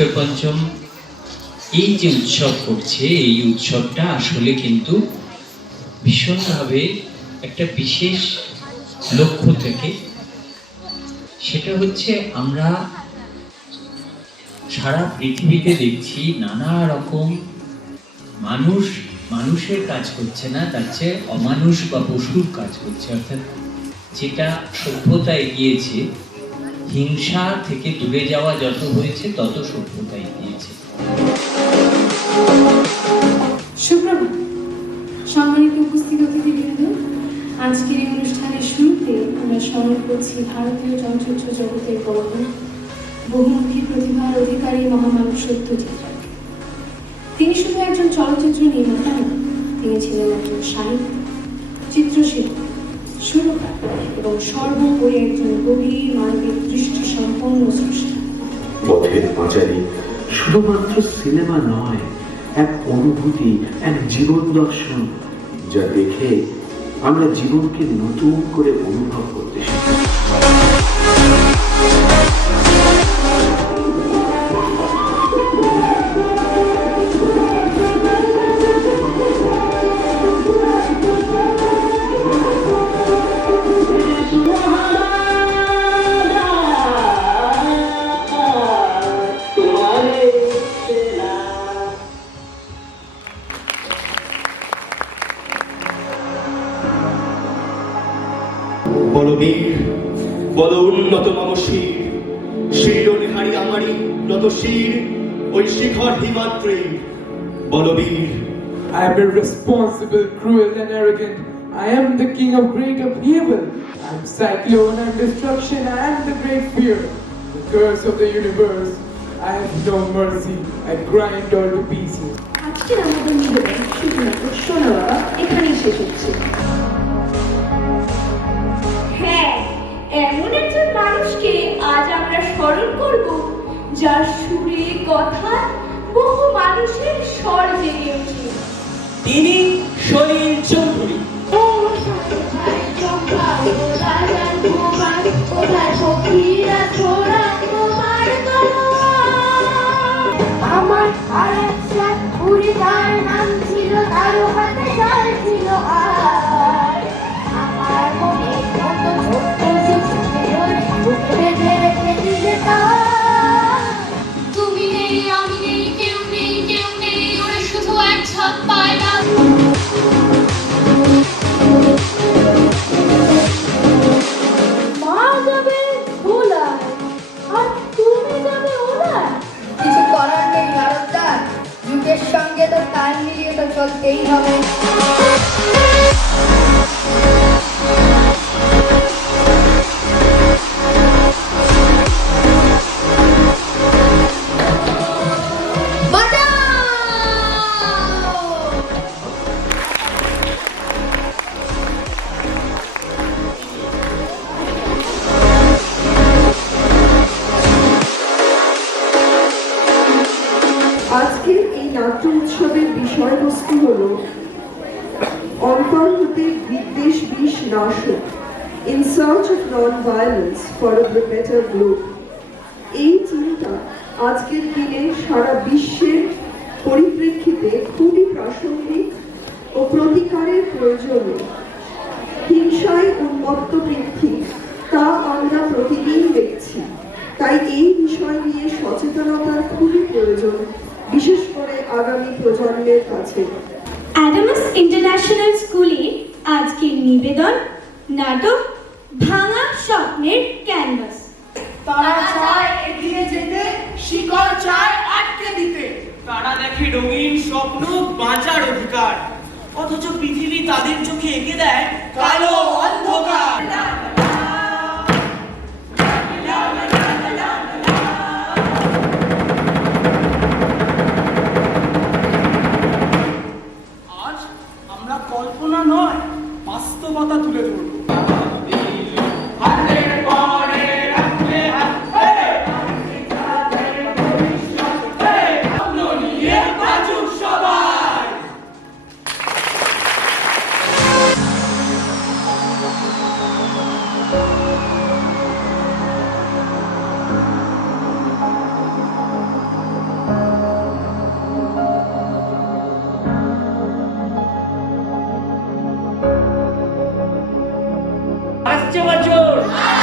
বছর পঞ্চম এই যে উৎসব করছে, এই উৎসবটা আসলে কিন্তু ভীষণভাবে একটা বিশেষ লক্ষ্য থেকে, সেটা হচ্ছে আমরা সারা পৃথিবীতে দেখছি নানা রকম মানুষের কাজ করছে না, তার চেয়ে অমানুষ বা পশুর কাজ করছে। অর্থাৎ যেটা সভ্যতা এগিয়েছে, হিংসা থেকে দূরে যাওয়া যত হয়েছে তত সভ্যতা এগিয়েছে। সুপ্রভাত, সম্মানিত উপস্থিত অতিথিবৃন্দ, আজকের এই অনুষ্ঠানের শুরুতে আমরা স্মরণ করছি ভারতীয় চলচ্চিত্র জগতের গর্ব, বহুমুখী প্রতিভার অধিকারী মহামানব সত্যজিৎ রায়। তিনি শুধু একজন চলচ্চিত্র নির্মাতা নন, তিনি ছিলেন একজন সাহিত্যিক, চিত্রশিল্পী, সুরকার এবং সর্বোপরি একজন গভীর মানবিক দৃষ্টি সম্পন্ন স্রষ্টা। পথের পাঁচালী শুধুমাত্র সিনেমা নয়, এক অনুভূতি, এক জীবন দর্শন, যা দেখে আমরা জীবনকে নতুন করে অনুভব করতে শিখি। বলো বীর, বলো উন্নত মম শির, শিরোনিহারি আমারি নত শির, ওই শিখর হিমাদ্রি। বলো বীর, I am irresponsible, cruel and arrogant. I am the king of great upheaval. I am cyclone and destruction. I am the great fear, the curse of the universe. I have no mercy. I grind all to pieces. আজকের আমাদের নিবেদন শুধুমাত্র শোনা বাবা এখানেই শেষ হচ্ছে। হ্যাঁ, এমন একজন মানুষকে আজ আমরা স্মরণ করব, যার সুরে কথা বহু মানুষের স্বর জেগে ওঠে। তিনি সলিল চৌধুরী। আমার আর একটা পরিবার নাম ছিল, তারও হাতে জল ছিল, আর আমার মনে কত ছোট্ট বুকে বেঁধে রেখে দিলে তার। তুমি নেই, আমি নেই, কেউ নেই, কেউ নেই, ওরা শুধু এক ছাপ পায়রা। মা যাবে ভোলায়, আর তুমি যাবে ওলায়। কিছু করার নেই ভারতদার, যুগের সঙ্গে তো তাল মিলিয়ে তো চলতেই হবে। আজকের এই নাট্য উৎসবের বিষয়বস্তু হল অন্তর হতে বিদ্বেষ বিষ নাশক, in search of non violence for a better globe. এই চিন্তা আজকের দিনে সারা বিশ্বের পরিপ্রেক্ষিতে খুবই প্রাসঙ্গিক ও প্রতিকারের প্রয়োজনীয়। হিংসায় উন্মত্ত বৃদ্ধি, তা আমরা প্রতিদিন দেখছি। তাই এই বিষয় নিয়ে সচেতনতার খুবই প্রয়োজন, বিশেষ করে আগামী প্রজন্মের কাছে। অ্যাডামস ইন্টারন্যাশনাল স্কুলে আজকের নিবেদন নাটক ভাঙা স্বপ্নের ক্যানভাস। তারা চায় এগিয়ে যেতে, শিকড় চায় আটকে দিতে। তারা দেখে রঙিন স্বপ্ন, বাঁচার অধিকার, অথচ পৃথিবী তাদের চোখে এঁকে দেয় কালো অন্ধকার। আজ আমরা কল্পনা নয়, বাস্তবতা তুলে ধরব। ভারত।